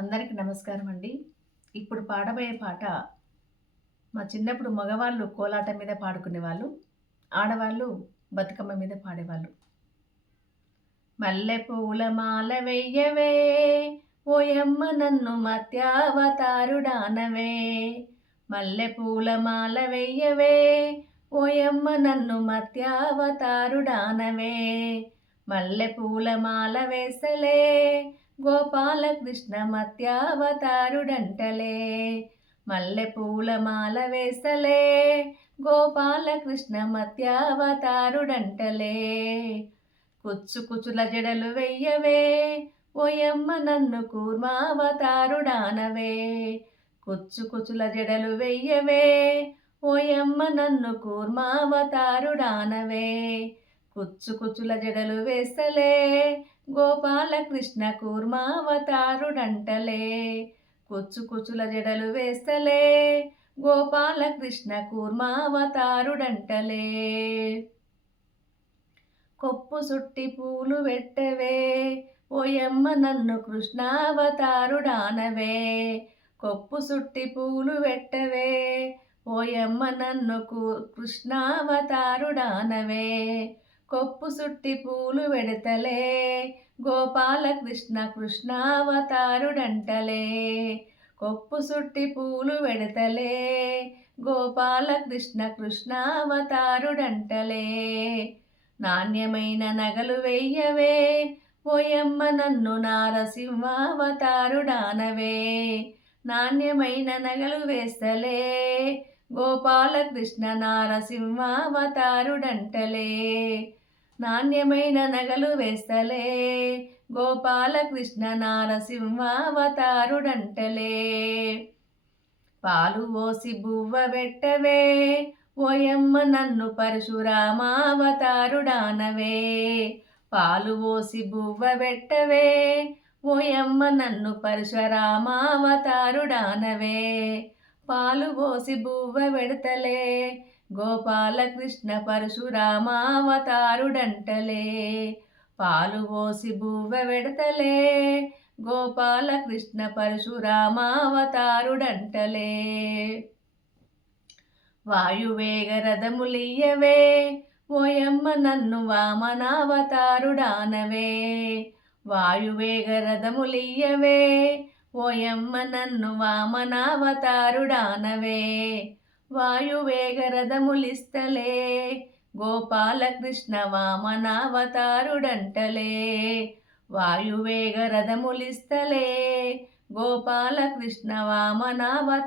అందరికీ నమస్కారం అండి. ఇప్పుడు పాడబోయే పాట మా చిన్నప్పుడు మగవాళ్ళు కోలాట మీద పాడుకునేవాళ్ళు ఆడవాళ్ళు బతుకమ్మ మీద పాడేవాళ్ళు. మల్లె పూల మాల వెయ్యవే ఓయమ్మ నన్ను మత్యావతారుడానవే. మల్లె పూల మాల వెయ్యవే ఓయమ్మ నన్ను మత్యావతారుడానవే. మల్లె పూల మాల వేసలే గోపాలకృష్ణ మత్యావతారుడంటలే మల్లె పూల మాల వేసలే. గోపాలకృష్ణ మత్యావతారుడంటలే కుచ్చు కుచుల జడలు వెయ్యవే. ఓయమ్మ నన్ను కూర్మావతారుడానవే కుచ్చు కుచుల జడలు వెయ్యవే. ఓయమ్మ నన్ను కూర్మావతారుడానవే కుచ్చు కుచుల జడలు వేసలే. గోపాలకృష్ణ కూర్మావతారుడంటలే కొచ్చు కొచ్చుల జడలు వేస్తలే. గోపాలకృష్ణ కూర్మావతారుడంటలే. కొప్పు సుట్టి పూలు పెట్టవే ఓయమ్మ నన్ను కృష్ణావతారుడానవే. కొప్పు సుట్టి పూలు పెట్టవే ఓయమ్మ నన్ను కృష్ణావతారుడానవే. కొప్పు సుట్టి పూలు వెడతలే. గోపాలకృష్ణ కృష్ణావతారుడంటలే. కొప్పు సుట్టి పూలు వెడతలే. గోపాలకృష్ణ కృష్ణావతారుడంటలే. నాణ్యమైన నగలు వెయ్యవే. ఓయమ్మ నన్ను నారసింహావతారుడానవే. నాణ్యమైన నగలు వేస్తలే. గోపాలకృష్ణ నారసింహావతారుడంటలే. నాణ్యమైన నగలు వేస్తలే. గోపాలకృష్ణ నారసింహావతారుడంటలే. పాలు ఓసి బువ్వ పెట్టవే ఓయమ్మ నన్ను పరశురామావతారుడానవే. పాలు ఓసి బువ్వ పెట్టవే ఓయమ్మ నన్ను పరశురామావతారుడానవే. పాలు పోసి బువ్వ పెడతలే గోపాలకృష్ణ పరశురామావతారుడంటలే పాలు పోసి బువ్వ పెడతలే గోపాలకృష్ణ పరశురామావతారుడంటలే. వాయువేగ రథములియ్యవే ఓయమ్మ నన్ను వామనావతారుడానవే. వాయువేగ రథములియ్యవే ఓయమ్మ నన్ను వామనావతారుడానవే. వాయువేగరథములిస్తలే. గోపాలకృష్ణ వామనావతారుడంటలే. వాయువేగరథములిస్తలే. గోపాలకృష్ణ వామనావతారుడంటలే.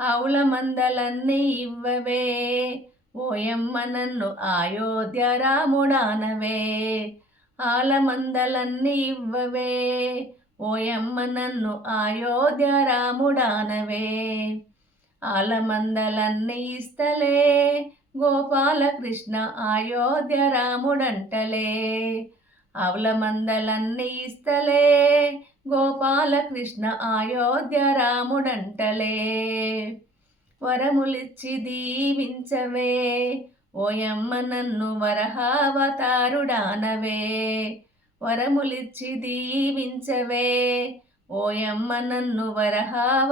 ఆవుల మందలన్నీ ఇవ్వవే. ఓయమ్మ నన్ను అయోధ్య రాముడానవే ఆలమందలన్నీ ఇవ్వవే. ఓయమ్మ నన్ను అయోధ్య రాముడానవే. ఆలమందలన్నీ ఇస్తలే. గోపాలకృష్ణ అయోధ్య రాముడంటలే. అవలమందలన్నీ ఇస్తలే. గోపాలకృష్ణ అయోధ్య రాముడంటలే. వరములిచ్చి దీవించవే. ఓయమ్మ నన్ను వరహావతారుడానవే. వరములిచ్చి దీవించవే. ఓయమ్మ నన్ను వరహావతారుడానవే.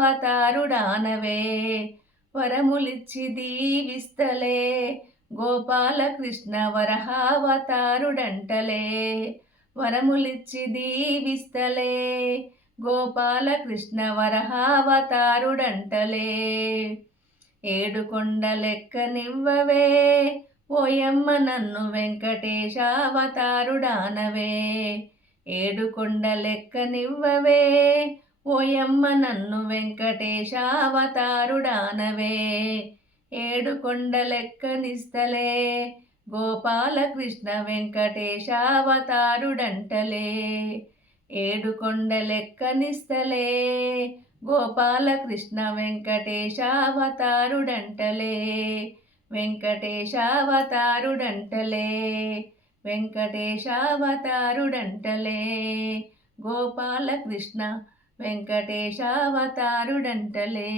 వరములిచ్చి దీవిస్తలే. గోపాలకృష్ణ వరహావతారుడంటలే. వరములిచ్చి దీవిస్తలే. గోపాలకృష్ణ వరహావతారుడంటలే. ఏడు కొండలెక్కనివ్వవే ఓయమ్మ నన్ను వెంకటేశావతారుడానవే ఏడు కొండలెక్కనివ్వవే ఓయమ్మ నన్ను వెంకటేశావతారుడానవే ఏడు కొండలెక్కనిస్తలే గోపాలకృష్ణ వెంకటేశావతారుడంటలే ఏడు కొండలెక్కనిస్తలే గోపాలకృష్ణ వెంకటేశావతారుడంటలే. వెంకటేశావతారుడంటలే వెంకటేశావతారుడంటలే. గోపాలకృష్ణ వెంకటేశావతారుడంటలే.